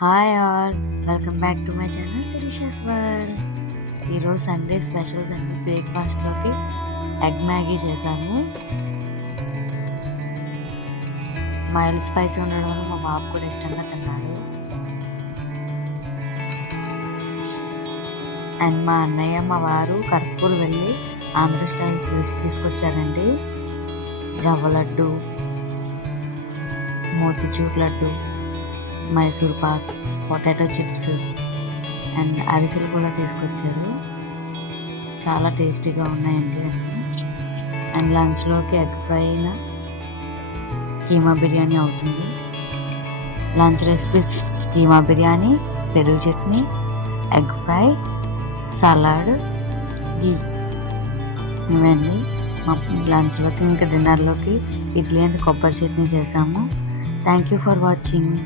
Hi all, welcome back to my channel Sirisha's world. ఈరోజు Sunday specials అన్ని బ్రేక్ఫాస్ట్లోకి egg Maggi చేశాను. Mild spicy ఉండడం వల్ల మా బాబు కూడా ఇష్టంగా తిన్నాడు. అండ్ మా అన్నయ్య మా వారు కర్పూర్ వెళ్ళి ఆంధ్ర స్టైల్ స్వీట్స్ తీసుకొచ్చారండి. Rava laddu, motichoor laddu, Mysore pak, potato chips and అరిసెలు కూడా తీసుకొచ్చారు. చాలా టేస్టీగా ఉన్నాయండి అన్నీ. అండ్ లంచ్లోకి ఎగ్ ఫ్రై అయిన కీమా బిర్యానీ అవుతుంది. లంచ్ రెసిపీస్ కీమా బిర్యానీ, పెరుగు చట్నీ, ఎగ్ ఫ్రై, సలాడ్, ఘీ ఇవన్నీ. మా లంచ్లోకి ఇంకా డిన్నర్లోకి ఇడ్లీ అండ్ కొబ్బరి చట్నీ చేసాము. Thank you for watching.